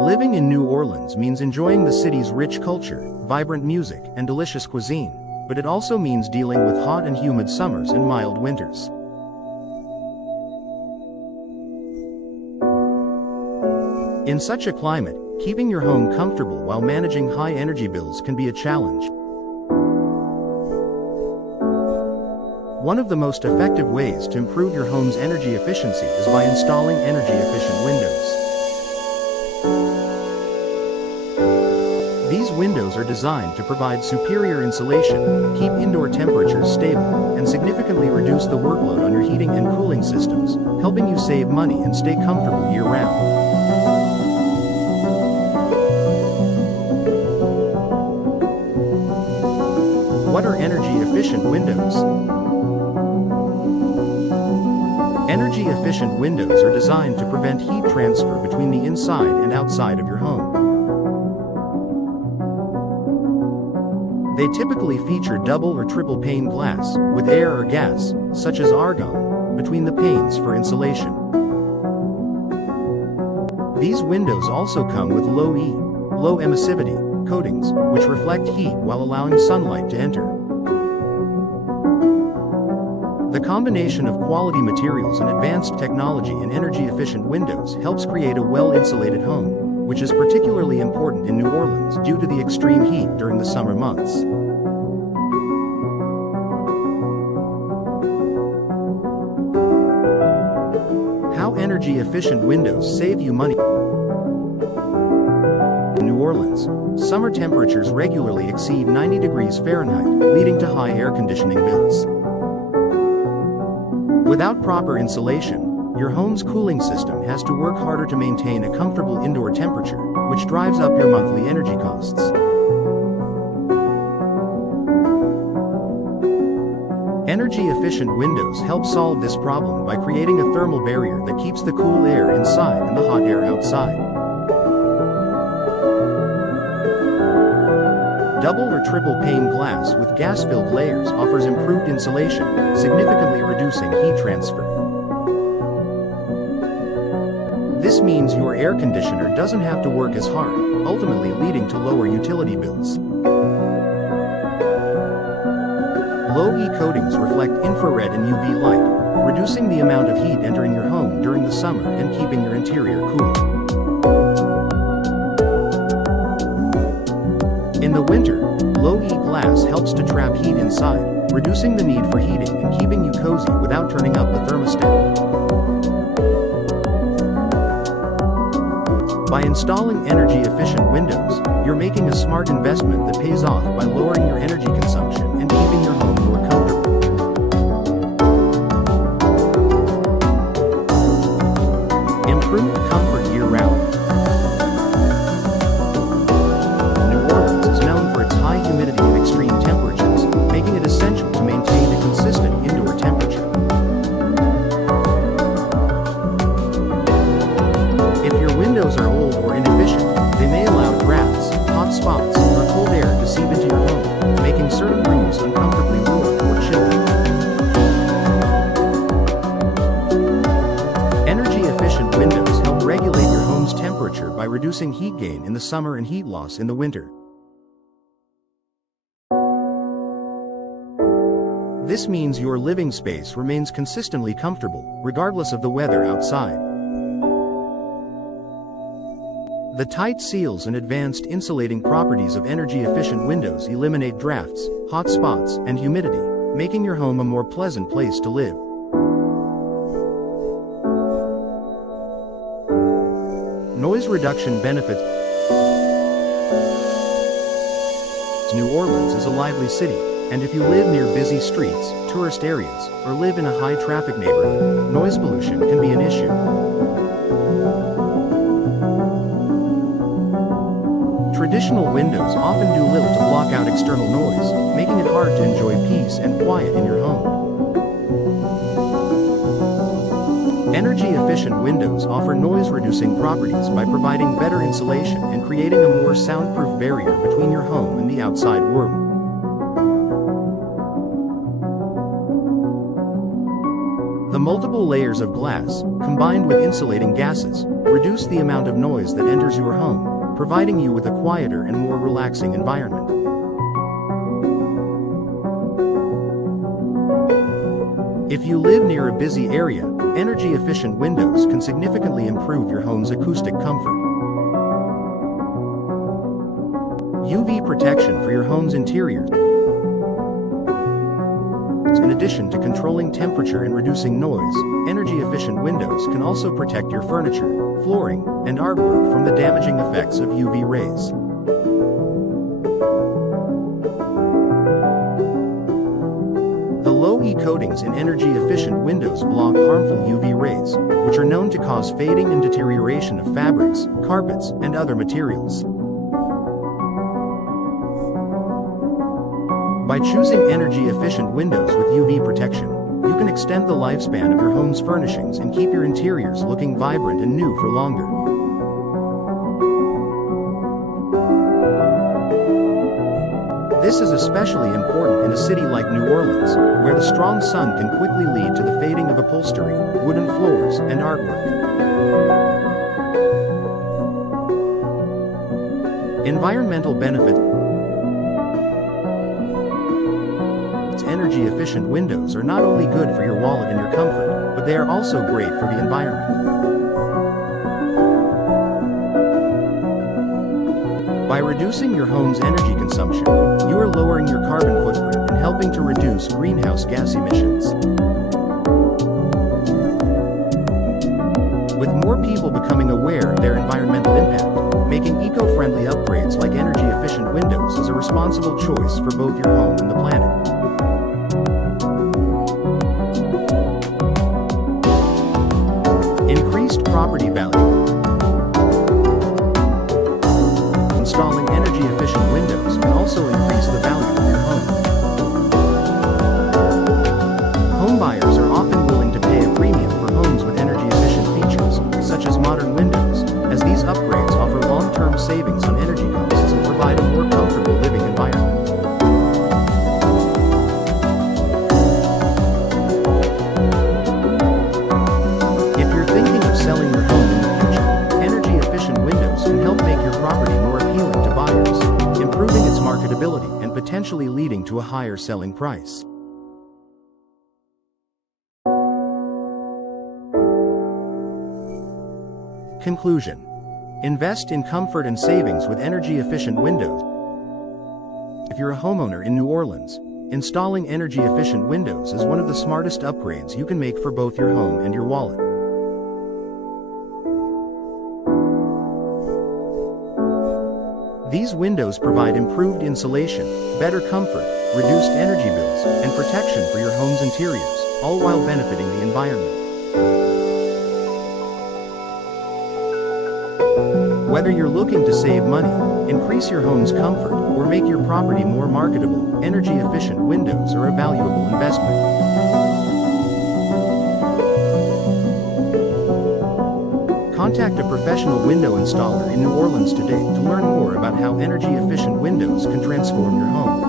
Living in New Orleans means enjoying the city's rich culture, vibrant music, and delicious cuisine, but it also means dealing with hot and humid summers and mild winters. In such a climate, keeping your home comfortable while managing high energy bills can be a challenge. One of the most effective ways to improve your home's energy efficiency is by installing energy-efficient windows. These windows are designed to provide superior insulation, keep indoor temperatures stable, and significantly reduce the workload on your heating and cooling systems, helping you save money and stay comfortable year-round. What are energy-efficient windows? Energy-efficient windows are designed to prevent heat transfer between the inside and outside of your home. They typically feature double or triple pane glass, with air or gas, such as argon, between the panes for insulation. These windows also come with low emissivity coatings, which reflect heat while allowing sunlight to enter. The combination of quality materials and advanced technology in energy-efficient windows helps create a well-insulated home, which is particularly important in New Orleans due to the extreme heat during the summer months. How energy-efficient windows save you money? In New Orleans, summer temperatures regularly exceed 90 degrees Fahrenheit, leading to high air conditioning bills. Without proper insulation, your home's cooling system has to work harder to maintain a comfortable indoor temperature, which drives up your monthly energy costs. Energy-efficient windows help solve this problem by creating a thermal barrier that keeps the cool air inside and the hot air outside. Double or triple pane glass with gas-filled layers offers improved insulation, significantly reducing heat transfer. This means your air conditioner doesn't have to work as hard, ultimately leading to lower utility bills. Low-E coatings reflect infrared and UV light, reducing the amount of heat entering your home during the summer and keeping your interior cool. In the winter, low-E glass helps to trap heat inside, reducing the need for heating and keeping you cozy without turning up the thermostat. By installing energy-efficient windows, you're making a smart investment that pays off by lowering your energy consumption and keeping your home more comfortable. Improved comfort year-round. New Orleans is known for its high humidity and extreme temperatures, making it essential to maintain a consistent indoor temperature. If your windows are old or inefficient, they may allow drafts, hot spots, or cold air to seep into your home, making certain rooms uncomfortably warm or chilly. Energy-efficient windows help regulate your home's temperature by reducing heat gain in the summer and heat loss in the winter. This means your living space remains consistently comfortable, regardless of the weather outside. The tight seals and advanced insulating properties of energy-efficient windows eliminate drafts, hot spots, and humidity, making your home a more pleasant place to live. Noise reduction benefits. New Orleans is a lively city, and if you live near busy streets, tourist areas, or live in a high-traffic neighborhood, noise pollution can be an issue. Traditional windows often do little to block out external noise, making it hard to enjoy peace and quiet in your home. Energy-efficient windows offer noise-reducing properties by providing better insulation and creating a more soundproof barrier between your home and the outside world. The multiple layers of glass, combined with insulating gases, reduce the amount of noise that enters your home, providing you with a quieter and more relaxing environment. If you live near a busy area, energy-efficient windows can significantly improve your home's acoustic comfort. UV protection for your home's interior. In addition to controlling temperature and reducing noise, energy-efficient windows can also protect your furniture, flooring, and artwork from the damaging effects of UV rays. The low-E coatings in energy-efficient windows block harmful UV rays, which are known to cause fading and deterioration of fabrics, carpets, and other materials. By choosing energy-efficient windows with UV protection, you can extend the lifespan of your home's furnishings and keep your interiors looking vibrant and new for longer. This is especially important in a city like New Orleans, where the strong sun can quickly lead to the fading of upholstery, wooden floors, and artwork. Environmental benefits. Energy-efficient windows are not only good for your wallet and your comfort, but they are also great for the environment. By reducing your home's energy consumption, you are lowering your carbon footprint and helping to reduce greenhouse gas emissions. With more people becoming aware of their environmental impact, making eco-friendly upgrades like energy-efficient windows is a responsible choice for both your home and the planet. Increased property value. Installing energy-efficient windows can also increase the value of your home. Home buyers are often willing to pay a premium for homes with energy-efficient features, such as modern windows, as these upgrades offer long-term savings on energy costs and provide a more comfortable living environment. Selling your home in the future, energy-efficient windows can help make your property more appealing to buyers, improving its marketability and potentially leading to a higher selling price. Conclusion: invest in comfort and savings with energy-efficient windows. If you're a homeowner in New Orleans, installing energy-efficient windows is one of the smartest upgrades you can make for both your home and your wallet. These windows provide improved insulation, better comfort, reduced energy bills, and protection for your home's interiors, all while benefiting the environment. Whether you're looking to save money, increase your home's comfort, or make your property more marketable, energy-efficient windows are a valuable investment. Contact a professional window installer in New Orleans today to learn more about how energy-efficient windows can transform your home.